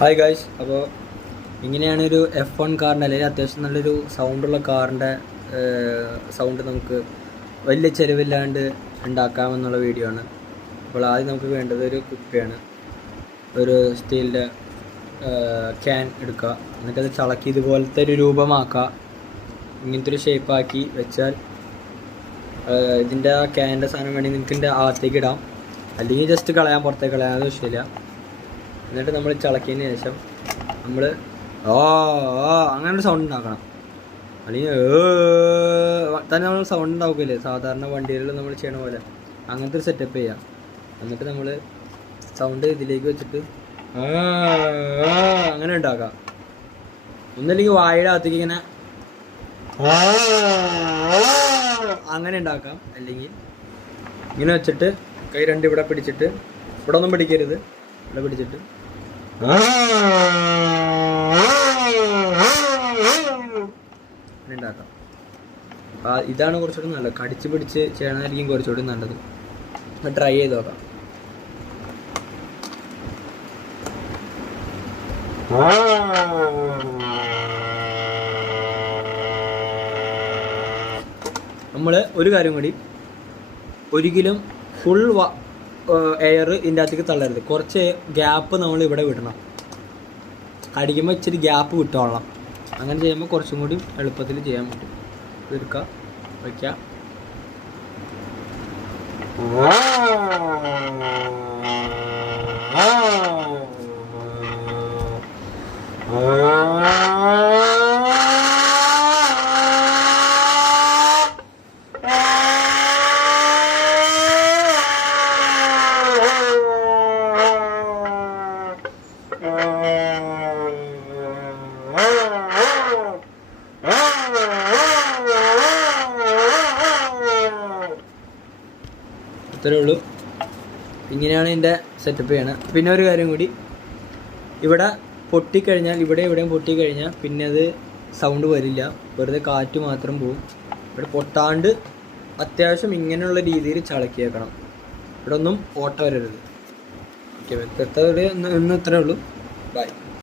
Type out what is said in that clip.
Hi guys, അപ്പോൾ ഇങ്ങനെയാണ് ഒരു F1 കാറിൻ്റെ അല്ലെങ്കിൽ അത്യാവശ്യം നല്ലൊരു സൗണ്ടുള്ള കാറിൻ്റെ സൗണ്ട് നമുക്ക് വലിയ ചിലവില്ലാണ്ട് ഉണ്ടാക്കാമെന്നുള്ള വീഡിയോ ആണ്. അപ്പോൾ ആദ്യം നമുക്ക് വേണ്ടത് ഒരു കുപ്പിയാണ്. ഒരു സ്റ്റീലിൻ്റെ ക്യാൻ എടുക്കുക, എന്നിട്ടത് ചളക്കി ഇതുപോലത്തെ ഒരു രൂപമാക്കുക. ഇങ്ങനത്തെ ഒരു ഷേപ്പാക്കി വെച്ചാൽ ഇതിൻ്റെ ആ ക്യാനിൻ്റെ സാധനം വേണ്ടി നിങ്ങൾക്ക് ഇതിൻ്റെ അകത്തേക്ക് ഇടാം, അല്ലെങ്കിൽ ജസ്റ്റ് കളയാൻ, പുറത്തേക്ക് കളയാൻ വിഷയമില്ല. എന്നിട്ട് നമ്മൾ ചളക്കിയതിന് ശേഷം നമ്മൾ അങ്ങനെ ഒരു സൗണ്ട് ഉണ്ടാക്കണം, അല്ലെങ്കിൽ തന്നെ നമ്മൾ സൗണ്ട് ഉണ്ടാക്കില്ലേ സാധാരണ വണ്ടികളിൽ നമ്മൾ ചെയ്യണ പോലെ. അങ്ങനത്തെ ഒരു സെറ്റപ്പ് ചെയ്യാം. എന്നിട്ട് നമ്മൾ സൗണ്ട് ഇതിലേക്ക് വെച്ചിട്ട് അങ്ങനെ ഉണ്ടാക്കാം. ഒന്നല്ലെങ്കിൽ വായുടെ അകത്തേക്ക് ഇങ്ങനെ അങ്ങനെ ഉണ്ടാക്കാം, അല്ലെങ്കിൽ ഇങ്ങനെ വെച്ചിട്ട് കൈ രണ്ട് ഇവിടെ പിടിച്ചിട്ട്, ഇവിടെ ഒന്നും പിടിക്കരുത്, ഇവിടെ പിടിച്ചിട്ട് ഉണ്ടാക്കാം. ഇതാണ് കുറച്ചുകൂടി നല്ലത്. കടിച്ച് പിടിച്ച് ചെയ്യണമായിരിക്കും കുറച്ചുകൂടി നല്ലത്. ട്രൈ ചെയ്ത് നോക്കാം. നമ്മൾ ഒരു കാര്യം കൂടി, ഒരിക്കലും ഫുൾ എയർ ഇതിൻ്റെ അകത്തേക്ക് തള്ളരുത്. കുറച്ച് ഗ്യാപ്പ് നമ്മൾ ഇവിടെ വിടണം. കടിക്കുമ്പോൾ ഇച്ചിരി ഗ്യാപ്പ് വിട്ടോളണം. അങ്ങനെ ചെയ്യുമ്പോൾ കുറച്ചും കൂടി എളുപ്പത്തിൽ ചെയ്യാൻ പറ്റും. എടുക്കുക, വയ്ക്കുക. അത്രേ ഉള്ളൂ. ഇങ്ങനെയാണ് ഇതിൻ്റെ സെറ്റപ്പ് ചെയ്യണം. പിന്നെ ഒരു കാര്യം കൂടി, ഇവിടെ പൊട്ടിക്കഴിഞ്ഞാൽ, ഇവിടെയും പൊട്ടിക്കഴിഞ്ഞാൽ പിന്നെ അത് സൗണ്ട് വരില്ല, വെറുതെ കാറ്റ് മാത്രം പോവും. ഇവിടെ പൊട്ടാണ്ട് അത്യാവശ്യം ഇങ്ങനെയുള്ള രീതിയിൽ ചളക്കി വെക്കണം. ഇവിടെ ഒന്നും ഓട്ട വരരുത്. ഓക്കെ, വ്യക്തത ഇന്ന് ഇത്രേ ഉള്ളൂ. ബൈ.